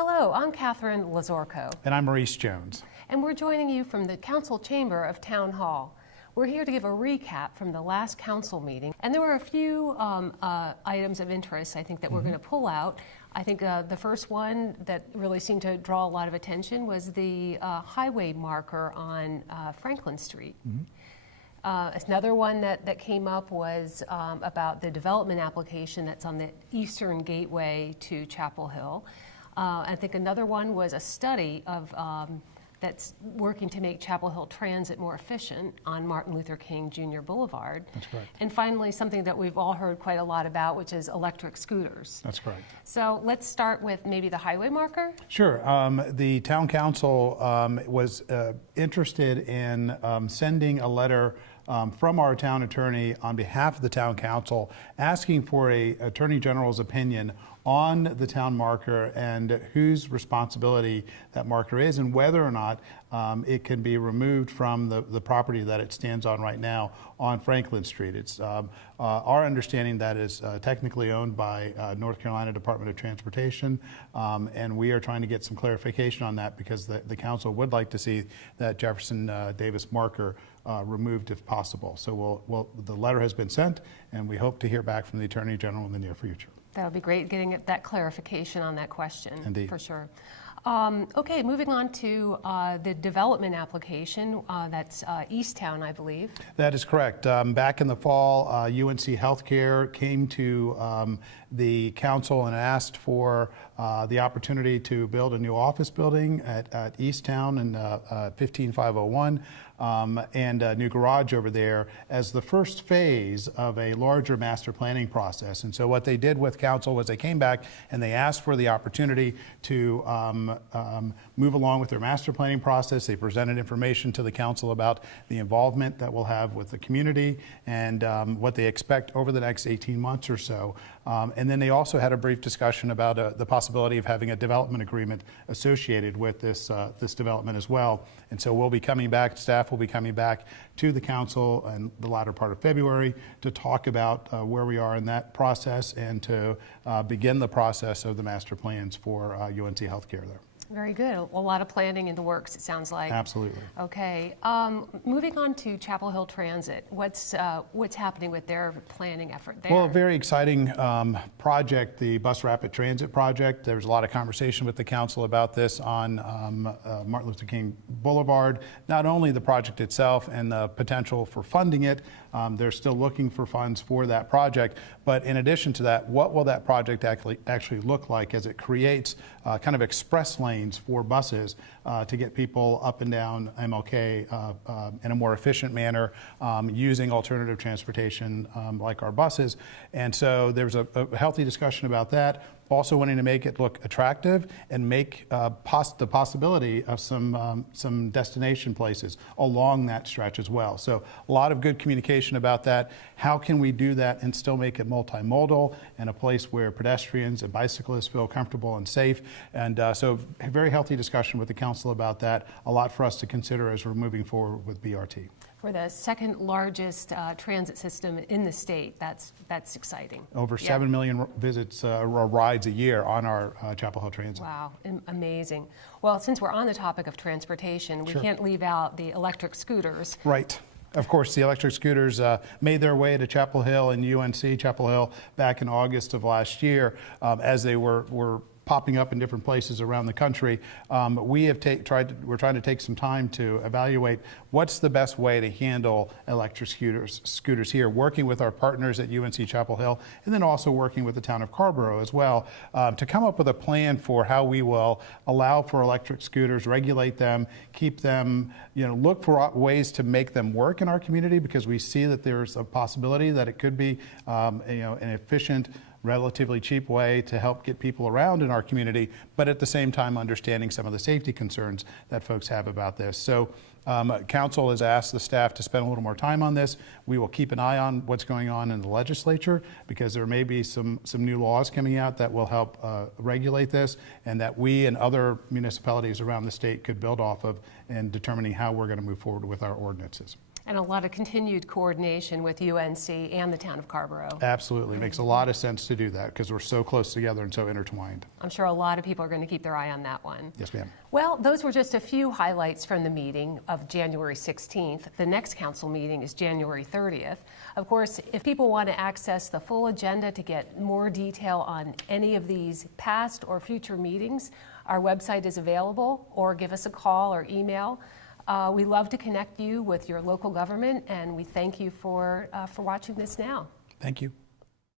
Hello, I'm Catherine Lazorko. And I'm Maurice Jones. And we're joining you from the Council Chamber of Town Hall. We're here to give a recap from the last council meeting. And there were a few items of interest, I think, that we're going to pull out. I think the first one that really seemed to draw a lot of attention was the highway marker on Franklin Street. Another one that came up was about the development application that's on the eastern gateway to Chapel Hill. I think another one was a study of that's working to make Chapel Hill Transit more efficient on Martin Luther King Jr. Boulevard. That's correct. And finally, something that we've all heard quite a lot about, which is electric scooters. That's correct. So let's start with maybe the highway marker. Sure. The town council was interested in sending a letter from our town attorney on behalf of the town council asking for a attorney general's opinion on the town marker and whose responsibility that marker is and whether or not it can be removed from the property that it stands on right now on Franklin Street. It's our understanding that is technically owned by North Carolina Department of Transportation, and we are trying to get some clarification on that because the council would like to see that Jefferson Davis marker removed if possible. So the letter has been sent, and we hope to hear back from the Attorney General in the near future. That would be great, getting that clarification on that question. Indeed. For sure. Okay, moving on to the development application. That's Easttown, I believe. That is correct. Back in the fall, UNC Healthcare came to the council and asked for the opportunity to build a new office building at Easttown in 15501. And a new garage over there as the first phase of a larger master planning process. And so what they did with council was they came back and they asked for the opportunity to move along with their master planning process. They presented information to the council about the involvement that we'll have with the community and what they expect over the next 18 months or so. And then they also had a brief discussion about the possibility of having a development agreement associated with this development as well. And so we'll be coming back, staff will be coming back to the council in the latter part of February to talk about where we are in that process and to begin the process of the master plans for UNC Healthcare there. Very good. A lot of planning in the works, it sounds like. Absolutely. Okay. Moving on to Chapel Hill Transit, what's happening with their planning effort there? Well, a very exciting project, the Bus Rapid Transit project. There's a lot of conversation with the council about this on Martin Luther King Boulevard. Not only the project itself and the potential for funding it, they're still looking for funds for that project. But in addition to that, what will that project actually look like as it creates kind of express lanes for buses to get people up and down MLK in a more efficient manner using alternative transportation like our buses. And so there's a healthy discussion about that. Also wanting to make it look attractive and make the possibility of some destination places along that stretch as well. So a lot of good communication about that. How can we do that and still make it multimodal and a place where pedestrians and bicyclists feel comfortable and safe? And so a very healthy discussion with the council about that. A lot for us to consider as we're moving forward with BRT. We're the second largest transit system in the state. That's exciting. Over 7 million visits or rides a year on our Chapel Hill Transit. Wow, amazing. Well, since we're on the topic of transportation, we can't leave out the electric scooters. Right. Of course, the electric scooters made their way to Chapel Hill and UNC Chapel Hill back in August of last year as they were popping up in different places around the country. We're trying to take some time to evaluate what's the best way to handle electric scooters here, working with our partners at UNC Chapel Hill, and then also working with the town of Carrboro as well, to come up with a plan for how we will allow for electric scooters, regulate them, keep them, look for ways to make them work in our community, because we see that there's a possibility that it could be, an efficient, relatively cheap way to help get people around in our community, but at the same time understanding some of the safety concerns that folks have about this. So council has asked the staff to spend a little more time on this. We will keep an eye on what's going on in the legislature, because there may be some new laws coming out that will help regulate this, and that we and other municipalities around the state could build off of in determining how we're going to move forward with our ordinances. And a lot of continued coordination with UNC and the town of Carrboro. Absolutely. Makes a lot of sense to do that because we're so close together and so intertwined. I'm sure a lot of people are going to keep their eye on that one. Yes, ma'am. Well, those were just a few highlights from the meeting of January 16th. The next council meeting is January 30th. Of course, if people want to access the full agenda to get more detail on any of these past or future meetings, our website is available, or give us a call or email. We love to connect you with your local government, and we thank you for watching this now. Thank you.